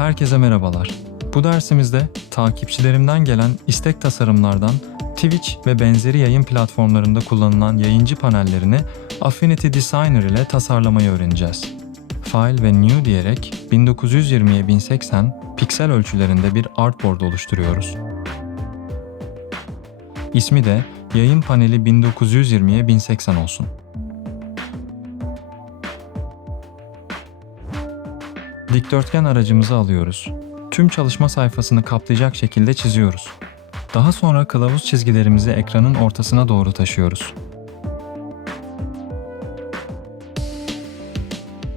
Herkese merhabalar. Bu dersimizde takipçilerimden gelen istek tasarımlardan Twitch ve benzeri yayın platformlarında kullanılan yayıncı panellerini Affinity Designer ile tasarlamayı öğreneceğiz. File ve New diyerek 1920'ye 1080 piksel ölçülerinde bir artboard oluşturuyoruz. İsmi de yayın paneli 1920'ye 1080 olsun. Dikdörtgen aracımızı alıyoruz. Tüm çalışma sayfasını kaplayacak şekilde çiziyoruz. Daha sonra kılavuz çizgilerimizi ekranın ortasına doğru taşıyoruz.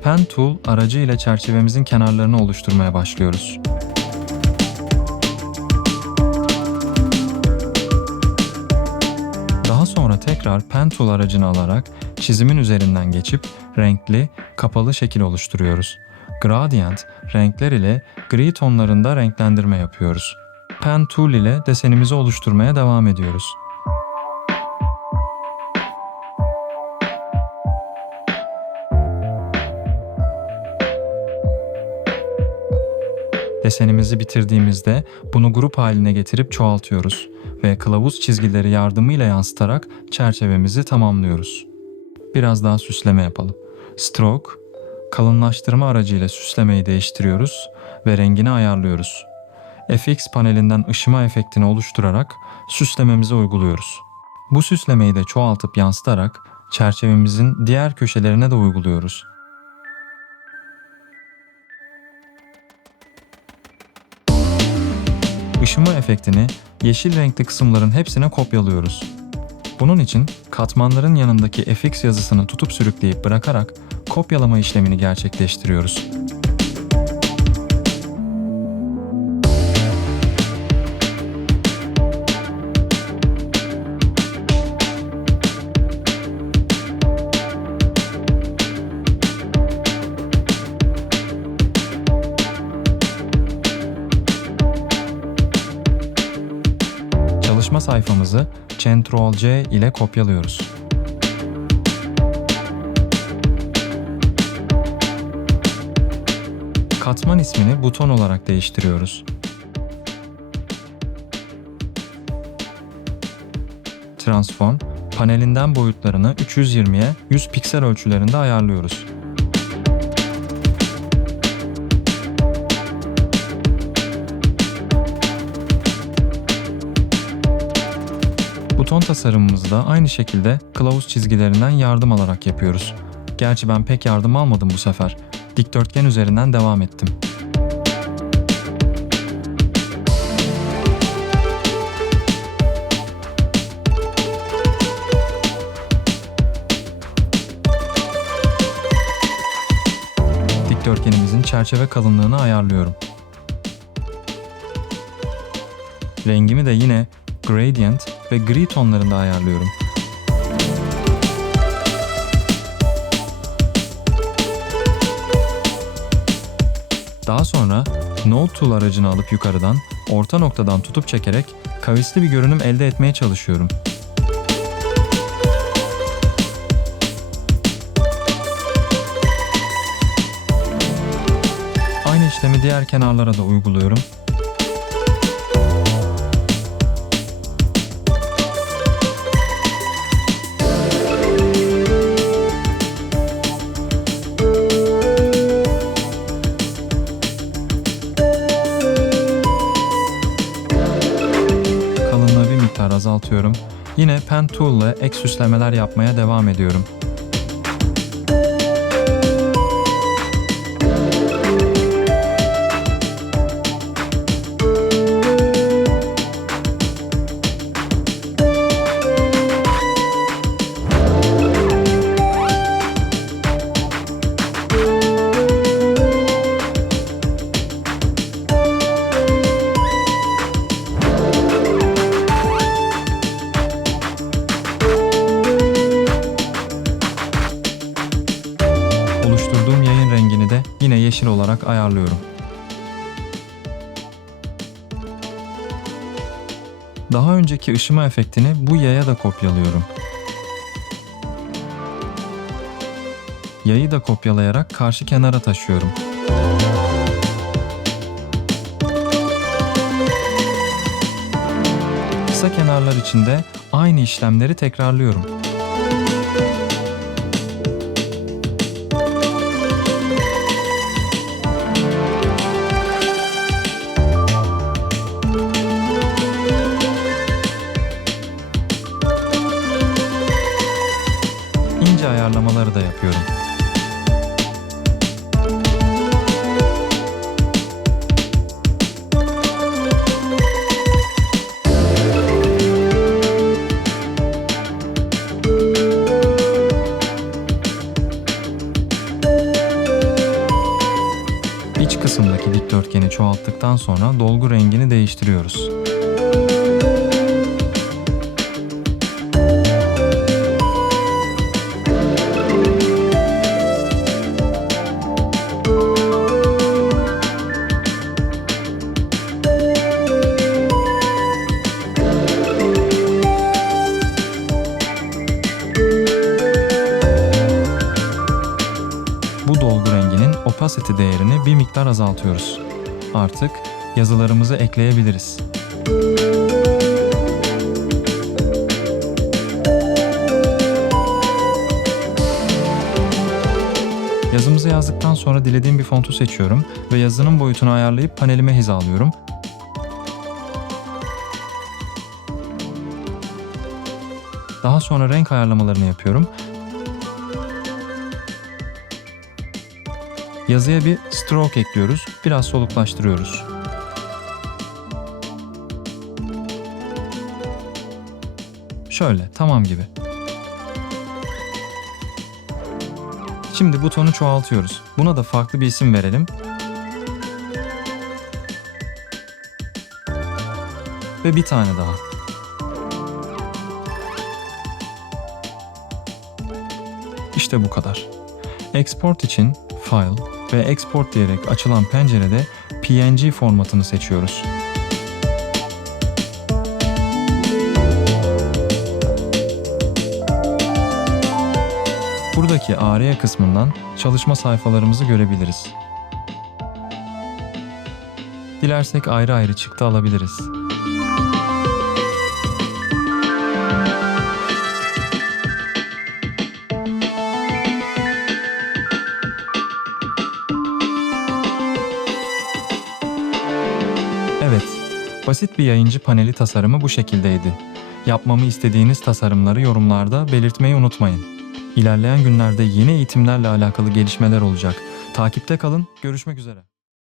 Pen Tool aracı ile çerçevemizin kenarlarını oluşturmaya başlıyoruz. Daha sonra tekrar Pen Tool aracını alarak çizimin üzerinden geçip renkli, kapalı şekil oluşturuyoruz. Gradient, renkler ile gri tonlarında renklendirme yapıyoruz. Pen Tool ile desenimizi oluşturmaya devam ediyoruz. Desenimizi bitirdiğimizde bunu grup haline getirip çoğaltıyoruz ve kılavuz çizgileri yardımıyla yansıtarak çerçevemizi tamamlıyoruz. Biraz daha süsleme yapalım. Stroke, kalınlaştırma aracıyla süslemeyi değiştiriyoruz ve rengini ayarlıyoruz. FX panelinden ışıma efektini oluşturarak süslememizi uyguluyoruz. Bu süslemeyi de çoğaltıp yansıtarak çerçevemizin diğer köşelerine de uyguluyoruz. Işıma efektini yeşil renkli kısımların hepsine kopyalıyoruz. Bunun için katmanların yanındaki FX yazısını tutup sürükleyip bırakarak kopyalama işlemini gerçekleştiriyoruz. Çalışma sayfamızı Ctrl-C ile kopyalıyoruz. Katman ismini buton olarak değiştiriyoruz. Transform, panelinden boyutlarını 320'ye 100 piksel ölçülerinde ayarlıyoruz. Buton tasarımımızı da aynı şekilde kılavuz çizgilerinden yardım alarak yapıyoruz. Gerçi ben pek yardım almadım bu sefer. Dikdörtgen üzerinden devam ettim. Dikdörtgenimizin çerçeve kalınlığını ayarlıyorum. Rengimi de yine gradient ve gri tonlarında ayarlıyorum. Daha sonra Node Tool aracını alıp yukarıdan, orta noktadan tutup çekerek kavisli bir görünüm elde etmeye çalışıyorum. Aynı işlemi diğer kenarlara da uyguluyorum azaltıyorum. Yine Pen Tool ile ek süslemeler yapmaya devam ediyorum. yeşil olarak ayarlıyorum. Daha önceki ışıma efektini bu yaya da kopyalıyorum. Yayı da kopyalayarak karşı kenara taşıyorum. Kısa kenarlar içinde aynı işlemleri tekrarlıyorum. Dikdörtgeni çoğalttıktan sonra dolgu rengini değiştiriyoruz. Bu dolgu bir miktar azaltıyoruz. Artık yazılarımızı ekleyebiliriz. Yazımızı yazdıktan sonra dilediğim bir fontu seçiyorum ve yazının boyutunu ayarlayıp panelime hizalıyorum. Daha sonra renk ayarlamalarını yapıyorum Yazıya bir stroke ekliyoruz, biraz soluklaştırıyoruz. Şöyle, tamam gibi. Şimdi butonu çoğaltıyoruz. Buna da farklı bir isim verelim. Ve bir tane daha. İşte bu kadar. Export için File ve Export diyerek açılan pencerede PNG formatını seçiyoruz. Buradaki ARIA kısmından çalışma sayfalarımızı görebiliriz. Dilersek ayrı ayrı çıktı alabiliriz. Basit bir yayıncı paneli tasarımı bu şekildeydi. Yapmamı istediğiniz tasarımları yorumlarda belirtmeyi unutmayın. İlerleyen günlerde yeni eğitimlerle alakalı gelişmeler olacak. Takipte kalın, görüşmek üzere.